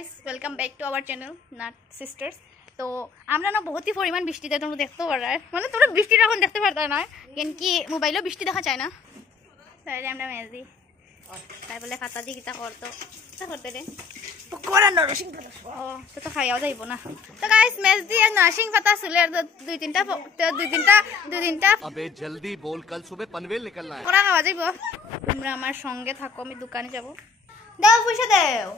Guys welcome back to our channel nut sisters. তো আমরা না বহুত ही পরিমাণ বৃষ্টিতে তোমরা দেখতে পারা মানে তোমরা বৃষ্টিটা এখন দেখতে পারতা না কিন্তু কি মোবাইলেও বৃষ্টি দেখা যায় না তাহলে আমরা মেজি তাই বলে খাতা দিয়ে কিতা করতো তা করতে রে পকোড়া নরসিং পাতা তো তো খাইয়াও যাইব না। তো গাইস মেজ দিয়ে নরসিং পাতা চুলের দুই তিনটা अबे जल्दी बोल कल सुबह पनवेल निकलना है। পকোড়া খাওয়া যাইব। তোমরা আমার সঙ্গে থাকো আমি দোকানে যাব। দাও পয়সা দাও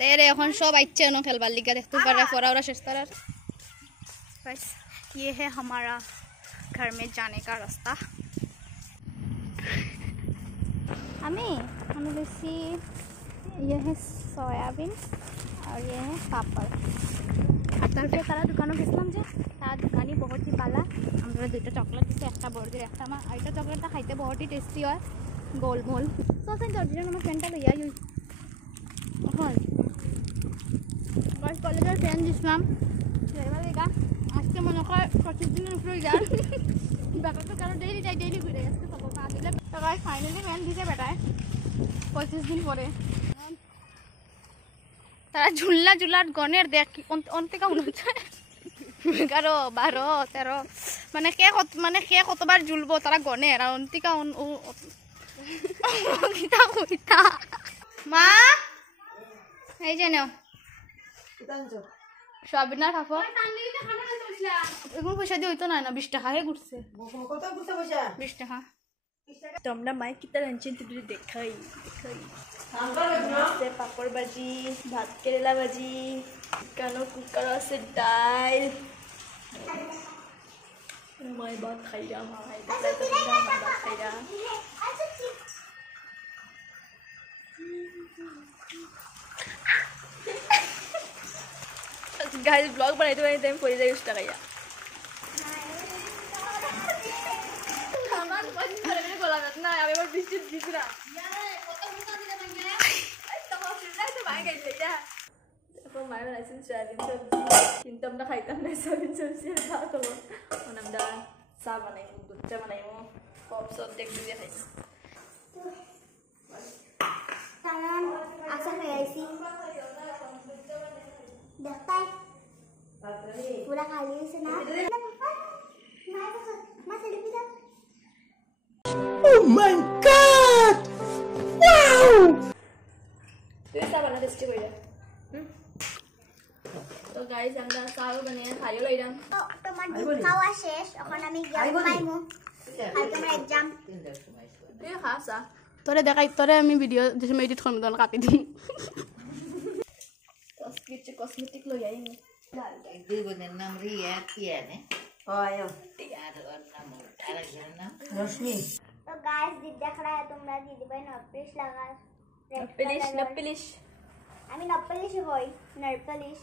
तेरे এখন সব আইছে না খেলবার লিগা দেখতে পারা পড়া ওরা শেষ করার। गाइस ये है हमारा घर में जाने का रास्ता। हमें बेसी ये है सोयाबीन और ये है पापड़ আর তারপরে তারা দোকানে গেছিলাম যে তার দোকানি বহুত ही ভালো আমরা দুইটা চকলেট দিছে একটা বড়দের একটা আমার আইটা চকলেটটা খাইতে বহুত ही টেস্টি হয় গোল গোল। তো সেন জর্জিয়ান আমার ফ্রেন্ডটা লইয়া ইউজ এখন কলেজের ফ্রেন্ড দিছিলাম এবার দেখা আজকে মনে হয় 25 দিনের উপরে যায় বেটা তো কারো ডেইলি ঘুরে আসতে সব কাজলে তো গাইস ফাইনালি ম্যান দিতে বেটায় 25 দিন পরে তারা ঝুলার গনের দেখ অন্তে কেমন হচ্ছে 11 12 13 মানে কে কতবার ঝুলবো তারা গনের আর অন্তিকা মা এই যে নাও সবিনার খাফো এগুলো পয়সা দিয়ে হইতো না 20 টাকা হে ঘুরছে 20 টাকা। তোমরা মাই কিতা রাঁধছেন তুমি দেখাই পাপড় ভাজি ভাত কেরেলা ভাজি কানো কুকার আছে ডাল মাই ভাত খাইরা মাই ভাত খাইরা गाइस ब्लॉग बनाते बनाते टाइम पड़ी जाए 20 টাকা या सामान बंद करे मेरे बोला मत ना अबे वो बिस्किट दिख रहा यार কত মুখা দিলে ভাইয়া এই তো হসপিটাল তো ভাই গেছে যা দেখো মায়ের লাইসেন্স ড্রাইভিং সবজি কিন্তু আমরা খাইতাম না সবজি খা তো আমরা চা বানাইমু দুধ চা বানাইমু পপ সব দেখ দিয়ে খাই tangan asal reaksi daftar udah kali sana mas ada kita Oh my God! Wow! তুই চা বানাতে চেষ্টা কইরা তো গাইস আমরা চাও বানিয়ে খাইও লইলাম তোমার দুধ খাওয়া শেষ এখন আমি ঘুমাইমু কাল তোমার एग्जाम তুই খাসা তোরে দেখাই তোরে আমি ভিডিও যে সময় এডিট করব তখন কাটি দিই কসমেটিক লই আই নি দুই বোনের নাম রিয়া টিয়ানে oh টিয়ার নাম আরেকজনের নাম রশ্মি। तो गाइस दीदी देख रहा है तुमरा दीदी भाई नपलिश लगा নপলিশ আমি নপলিশ হই নরপলিশ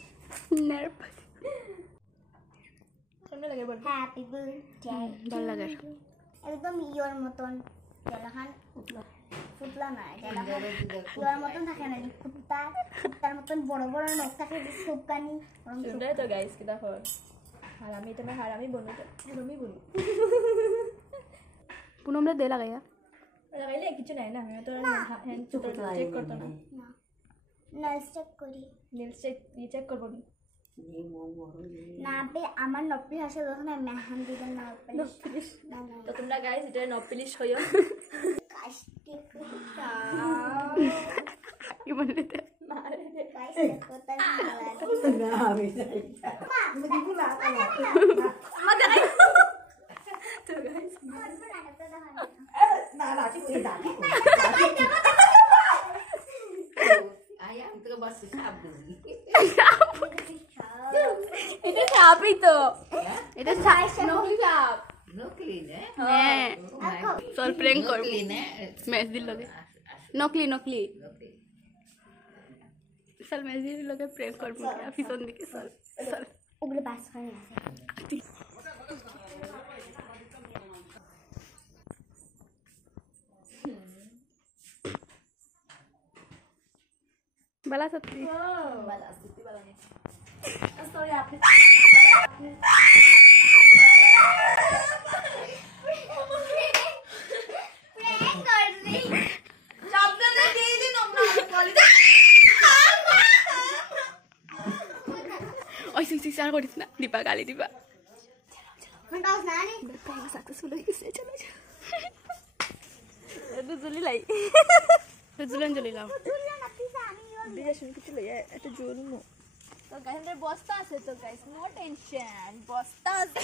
কেমন লাগে বল হ্যাপি বার্থডে ভালো লাগে একদম ইয়োর মতন জেলাখান ফুটলা না জেলাখান ইয়োর মতন থাকে না কুত্তার মতন বড় বড় নখ থাকে সুপকানি শুনলে তো গাইস কি দেখো হারামি তুমি হারামি বনু পুনমরে দে লাগাইয়া লাগাইলে কিছু নাই না আমি তো হ্যান্ড চেক করতে না নেলস চেক করি নেলস চেক করব না বে আমার নপলিশ আসে যখন আমি মেহান দিবেন না নপলিশ তো তোমরা গাইস এটা নপলিশ হইও কাশটি কুত্তা কি বললে মারে গাইস দেখো তাই না আমি যাই মা দেখাই তো গাইস না রাখি তুই দাবি আয়া আমি তো বাস সাপ বুঝি এটা সাপই তো এটা নকলি সাপ নকলি না হ্যাঁ চল প্র্যাঙ্ক করব নকলি না মেজ দিল লগে নকলি চল মেজ দিল লগে প্র্যাঙ্ক করব পিছন দিকে চল ওগুলো বাস করে আছে বালা সত্যি বালা নেই সরি আপনি প্র্যাঙ্ক করছি শব্দ দিয়ে দিন আমরা আর করিস না দিবা গালি দিবা হন্ডাস না নি সাকসেসফুল হয়ে গেছে চলো এত জলি লাই জুলান জলি লাও দিদা শুন কিছু লই এটা জলমু তো গাইস এর বস্তা আছে তো গাইস নো টেনশন বস্তা আছে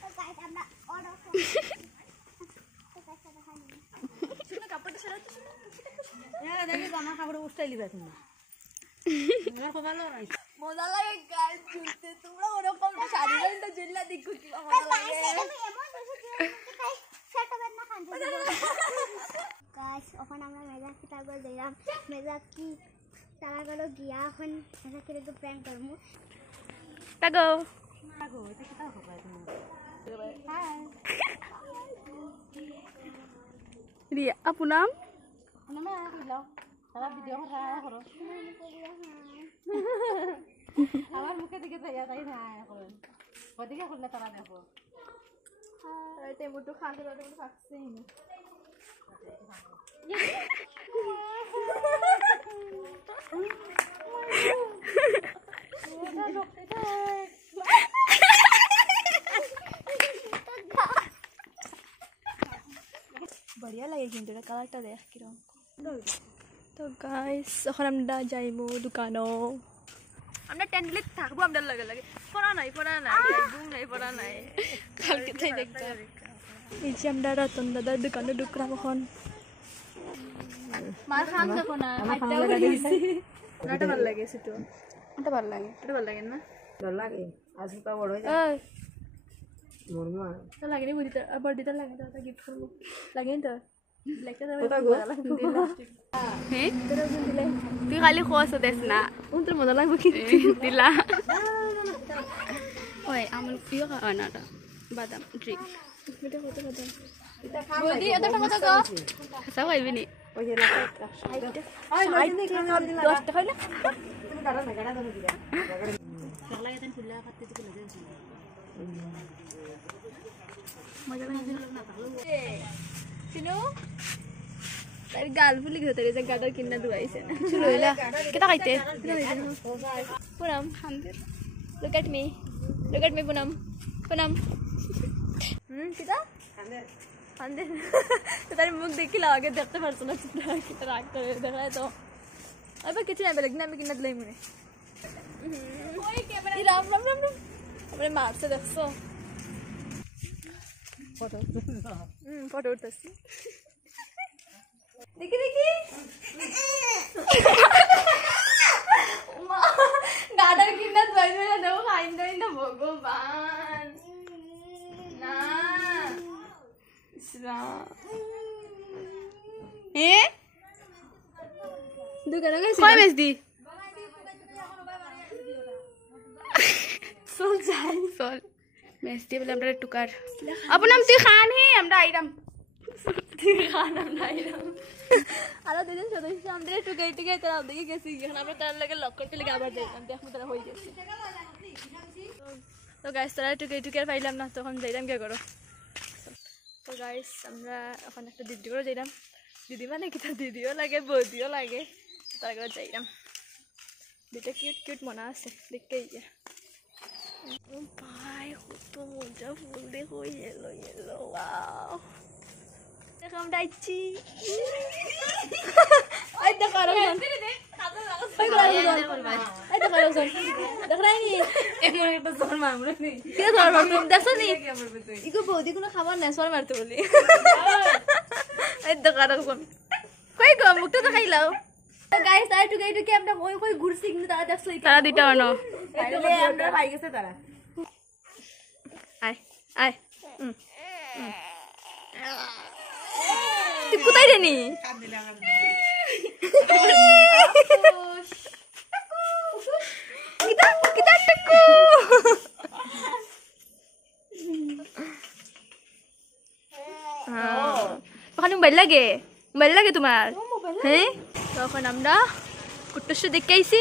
তো গাইস আমরা অর্ডার শুনো কাপড়টা সরাতে শুনো এরা দেখি আমার কাপড় উস্তাই লিবা তুমি আমার কপাল নাই মজা লাগে গাইস ঝুলতে তোমরা ওরকম শাড়ি গাইতে ঝুললা দেখো কি মজা লাগে গাইস এখন আমরা মেজাকি তারপর দিলাম মেজাকি তারা গেলো গিয়া এখন মেজাকির একটু প্র্যাঙ্ক করবো টাগো আগো এটা কি তাও হবে তুমি রিয়া আপু নাম না না লাও সারা ভিডিও খারাপ করো আমার মুখে দিকে তাই না এখন ওদিকে করলে তারা দেখো টেম্পুটো খাতে পারতে থাকছে না बढ़िया लगे কিন্তু এটা কালারটা দেখ কিরকম তো গাইস এখন আমরা যাইবো দোকানো আমরা টেন্ডলে থাকবো আমরা লাগে লাগে পড়া নাই বুম নাই পড়া নাই কালকে তাই দেখতে এই যে আমরা রতন দাদার দোকানে ঢুকলাম এখন মার খাম দেখো না হাইটা গেছি এটা ভালো লাগেছে তো এটা ভালো লাগে না ভালো লাগে আজকে তো বড় হয়ে ওই মরমা তো লাগে নি বুঝিতে আবার দিতে লাগে তো গিফট করব লাগে না তো ব্ল্যাকটা দাও কোথা গো হ্যাঁ তুই খালি খোয়াছ দেস না তোর মজা লাগবে কি দিলা ওই আমার প্রিয় খাওয়ানাটা বাদাম ড্রিঙ্ক এটা কত বাদাম বৌদি এটা কত গো হাসা খাইবি নি ওই যে না আই লইতে কি না দিলা 10 টাকা না তুমি গাড়া না গাড়া দাও দিলা লাগলা এতন ফুলা কাটতে দিকে না যাচ্ছি মজা লাগে না চিনো তার গাল ফুলি গেছে তার যে গাডার কিন্না দুয়াইছে না লইলা কেটা খাইতে পুনম হামদের look at me পুনম কিটা হামদের তার মুখ দেখিলা আগে দেখতে পারছ না কিটা রাগ করে দেখায় তো আবার কিছু না বেলেগ না আমি কিন্না দিলাই মনে ওই ক্যামেরা রাম আমরা মারছে দেখছো ফটো উঠতেছি দেখি গাডার কিনা যাইবে না দেবো খাইন না ভগবান না দোকানে গেছি কয় বেচ দি চল যাই চল বেচ দি বলে আমরা টুকার আপন নাম তুই খান হে আমরা আইরাম আরো দুজন সদস্য আমাদের টুকাই তারা ওদিকে গেছি এখন আমরা তার লাগে লক করতে লেগে আবার যাইলাম দেখো তারা হয়ে গেছে তো গাইস তারা টুকাই আর পাইলাম না তখন যাইলাম কে করো তো গাইস আমরা এখন একটা দিদি করে যাইলাম দিদি মানে কি তার দিদিও লাগে বৌদিও লাগে তার করে যাইলাম দুটা কিউট মনে আছে দেখতে ভাই কত মজা ফুল দেখো ইয়েলো ওয়াও দেখো আমরা আইছি এই দেখো আরজন এমন একটা জোর মারমু নি কে ধর তুমি দেখছো নি ইগো বৌদি কোনো খাবার না সর মারতে বলি এই দেখো আরজন কই গো মুখটা তো খাইলাও গাইস আর টুকে আমরা কই ঘুরছি কিন্তু তারা দেখছো তারা দিটা আনো তাইলে আমরা পাই গেছে তারা আয় তুই কোথায় রে নি kita teku ওখানে মোবাইল লাগে তোমার হ্যাঁ তখন আমরা কুট্টুসু দেখে আইছি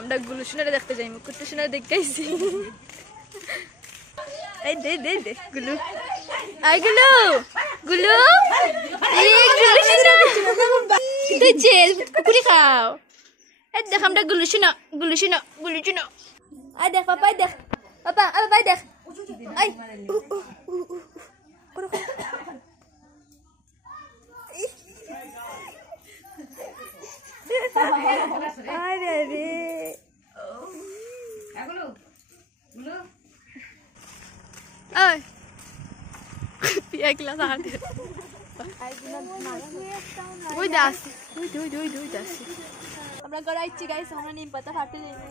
আমরা গুলুসুনারে দেখতে যাইমু কুট্টুসুনারে দেখে আইছি এই দে গুলু আই গুলু এই গুলুসুনা কিন্তু চেল কুকুরি খাও এই দেখ আমরা গুলুসুনা আই দেখ পাপাই দেখ পাপা আই পাপাই দেখ আই করো আরে রে ওই পিয়া ক্লাস আতে ওই দাস ওই দাস আমরা গড়াইছি গাইস আমরা নিম পাতা ফাটে যাইনি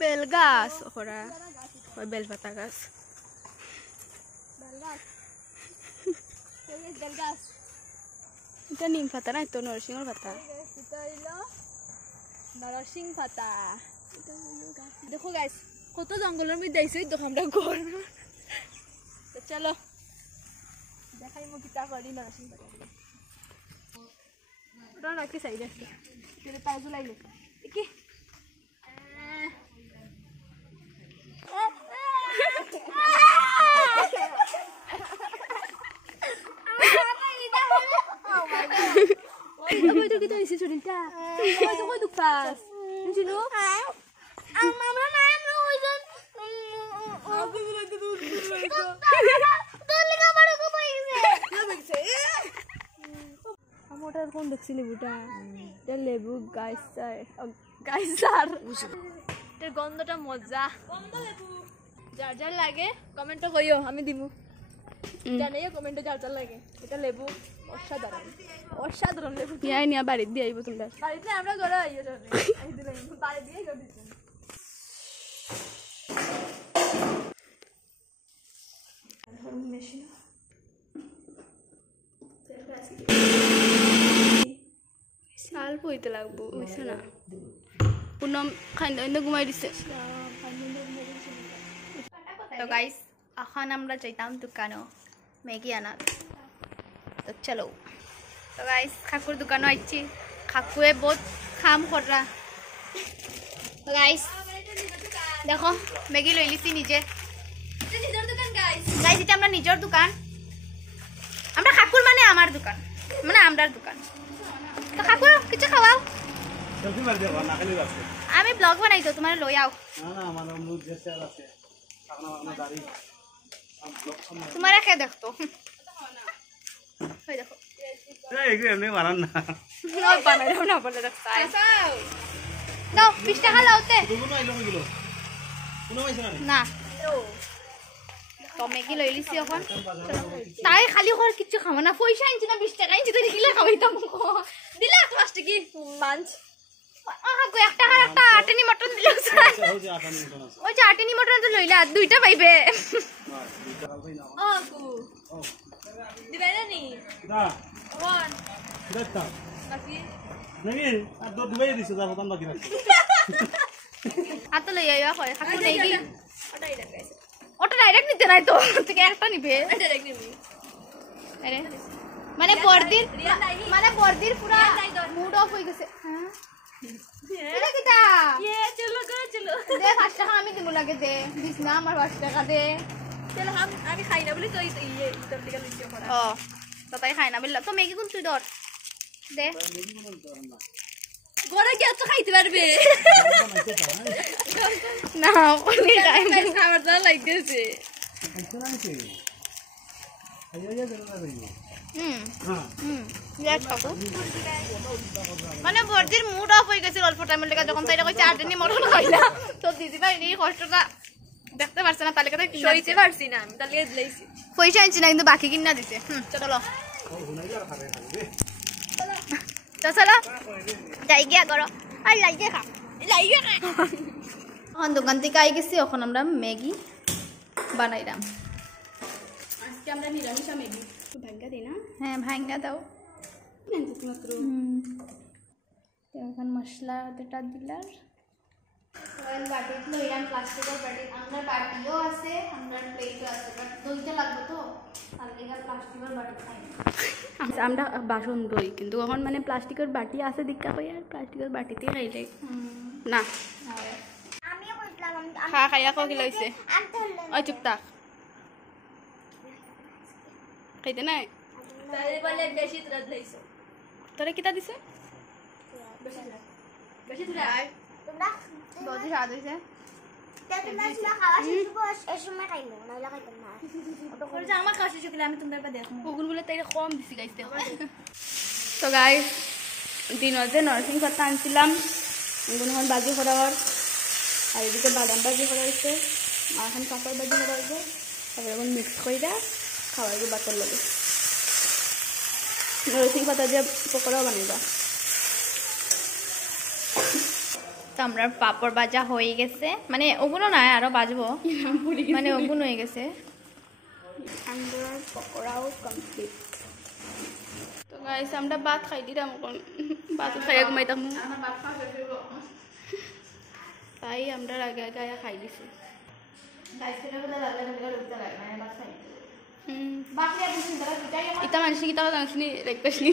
বেল গাছ ওরা ওই বেল পাতা গাছ এটা নিম পাতা না তো নরসিংহর পাতা নরসিং পাতা দেখো গাইস কত জঙ্গলের মধ্যে আইছে দেখো আমরা ঘর তো চলো দেখাই মো কিতা করি নরসিং পাতা ওটা রাখি সাইড আছে এটা তাজু লাইলে কি Itu kita isi cerita. Itu kau dukas. Macam tu. আমরা না আমরা ওইজন তোর লাগা বড় কো পাইছে Motor kon দেখছি লেবুটা এটা লেবু গাইসার এর গন্ধটা মজা গন্ধ লেবু যার যার লাগে কমেন্ট কইও আমি দিমু জানাইও কমেন্টে যার যার লাগে এটা লেবু অসাধারণ লেবু ইয়াই নিয়া বাড়ি দিয়ে আইবো তোমরা বাড়িতে আমরা ঘরে আইও জানি আই দিলাম বাড়ি দিয়ে গো দিছি মেশিন সাল পইতে লাগবো হইছে না পুনম খাইন্দ ঘুমাই দিছে তো গাইস এখন আমরা যাইতাম দোকানও ম্যাগি আনার তো চলো তো গাইস খাকুর দোকানও আইছি খাকুয়ে বহুত খাম করা তো গাইস দেখো ম্যাগি লই লিছি নিজে নিজের দোকান গাইস এটা আমরা নিজের দোকান আমরা খাকুর মানে আমার দোকান মানে আমরার দোকান তো খাকুর কিছু খাওয়াও সেলফি মার দেবা না খালি আছে আমি ব্লগ বানাই তো তোমার লই আও না না আমার মুখ জেসে আছে আপনার দাড়ি তোমার কে দেখতো ওই দেখো এই এগুলো এমনি মারান না নয় বানাইও না বলে রাখতা দাও 20 টাকা লাওতে কোনো আইলো কইলো কোনো পয়সা না না তো মেগি লই লিছি এখন তাই খালি ঘর কিছু খাবো না পয়সা আনছি না 20 টাকা আনছি তো দিলা খাওয়াইতাম দিলা প্লাস্টিকি মাছ আহা কো একটা আটনি মটন দিলো ওই যে আটানি মটন আছে ওই যে আটনি মটন তো লইলা দুইটা পাইবে ও কু দিবাইলা নি দা ওয়ান দেখতা বাকি নাকি আর দো দুবাই দিছে যা বতান বাকি রাখছি আর তো লই আইবা কয় খাকু নেই কি ওটা ডাইরেক্ট নিতে নাই তো থেকে একটা নিবে ডাইরেক্ট নিবি আরে মানে বর্দির পুরা মুড অফ হয়ে গেছে হ্যাঁ এটা কিটা চলো দে 5 টাকা আমি দিমু লাগে দে দিস না আমার 5 টাকা দে চলো আমি খাই না বলি তো ইয়ে তোর দিকে লিখে পড়া ও তো তাই খাই না বললা তো মেগি কোন তুই দর দে গড়ে গিয়ে তো খাইতে পারবে না ওনি টাইম খাবার দাও লাগতেছে মানে বর্দির মুড অফ হয়ে গেছে অল্প টাইমের লেগে যখন তাইরা কইছে আটনি মটন খাইলা তো দিদি ভাই এই কষ্টটা দেখতে পারছ না তাহলে কথা সইতে পারছি না আমি তাহলে দিলাইছি পয়সা আনছি না কিন্তু বাকি কিনা দিছে চলো তো চলো যাই গিয়া করো আর লাইগে খা এখন দোকান থেকে আই গেছি এখন আমরা ম্যাগি বানাইলাম আজকে আমরা নিরামিষা ম্যাগি ভাঙ্গা দিই না হ্যাঁ ভাঙ্গা দাও এখন মশলা দুটা দিলার বাটিগুলো এরকম প্লাস্টিকের বাটি আমরা বাটিও আছে আমরা প্লেটও আছে বাট দইটা লাগবে তো আগে প্লাস্টিকের বাটি খাই আমরা বাসন দই কিন্তু এখন মানে প্লাস্টিকের বাটি আছে দীক্ষা কই আর প্লাস্টিকের বাটিতে খাইলে না আমিও কইলাম খা খাইয়া কো কি লইছে ওই চুপ থাক খাইতে নাই তাই বলে বেশি ত্রাদ লইছো তোরা কিতা দিছে তোমরা বহুত স্বাদ হয়েছে তোমরা ছিল খাওয়া শেষ করে এই সময় খাইবো নাহলে খাইতাম না আমার কাছে চুকিলে আমি তোমাদের দেখো ওগুন বলে তাই কম দিছি গাইস দেখো তো গাইস দিনত যে নরসিং পাতা আনছিলাম ওগুন এখন বাজি করার আর এদিকে বাদাম বাজি করা হয়েছে আর এখন পাপড় বাজি করা হয়েছে তারপরে এখন মিক্স করে খাওয়ার বাতর লাগে নরসিং পাতা দিয়ে পকোড়াও বানাইবা তো আমরা পাপড় ভাজা হয়ে গেছে মানে ওগুলো না আরো বাজবো মানে ওগুন হয়ে গেছে আমরা পকোড়াও কমপ্লিট তো গাইস আমরা ভাত খাই দিলাম এখন ভাত খাই ঘুমাইতাম তাই আমরা আগে আগে খাই দিছি ইতা মানুষ কিতা জানছিনি দেখতেছিনি